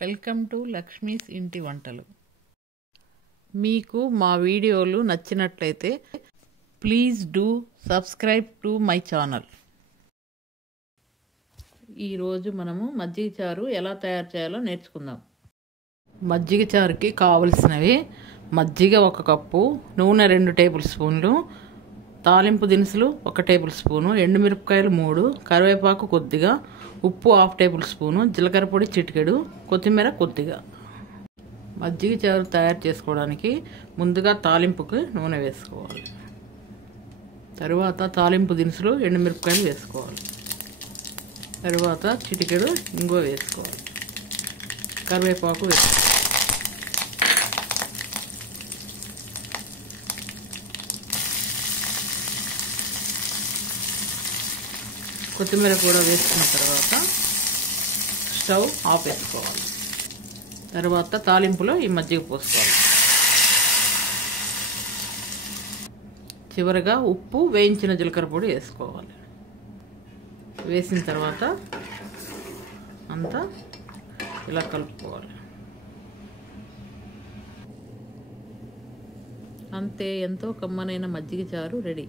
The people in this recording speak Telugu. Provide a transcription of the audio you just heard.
వెల్కమ్ టు లక్ష్మీస్ ఇంటి వంటలు. మీకు మా వీడియోలు నచ్చినట్లయితే please do subscribe to my channel. ఈరోజు మనము మజ్జిగ చారు ఎలా తయారు చేయాలో నేర్చుకుందాం. మజ్జిగ చారుకి కావలసినవి: మజ్జిగ 1 కప్పు, నూనె 2 టేబుల్ స్పూన్లు, తాలింపు దినుసులు 1 టేబుల్ స్పూను, ఎండుమిరపకాయలు 3, కరివేపాకు కొద్దిగా, ఉప్పు 1/2 టేబుల్ స్పూను, జీలకర్ర పొడి చిటికెడు, కొత్తిమీర కొద్దిగా. మజ్జిగ చారు తయారు చేసుకోవడానికి ముందుగా తాలింపుకి నూనె వేసుకోవాలి. తరువాత తాలింపు దినుసులు ఎండుమిరపకాయలు వేసుకోవాలి. తరువాత చిటికెడు ఇంగువ వేసుకోవాలి. కరివేపాకు వేసుకోవాలి. కొత్తిమీర కూడా వేసుకున్న తర్వాత స్టవ్ ఆఫ్ వేసుకోవాలి. తర్వాత తాలింపులో ఈ మజ్జిగ పోసుకోవాలి. చివరగా ఉప్పు, వేయించిన జీలకర్ర పొడి వేసుకోవాలి. వేసిన తర్వాత అంతా ఇలా కలుపుకోవాలి. అంతే, ఎంతో కమ్మనైన మజ్జిగ చారు రెడీ.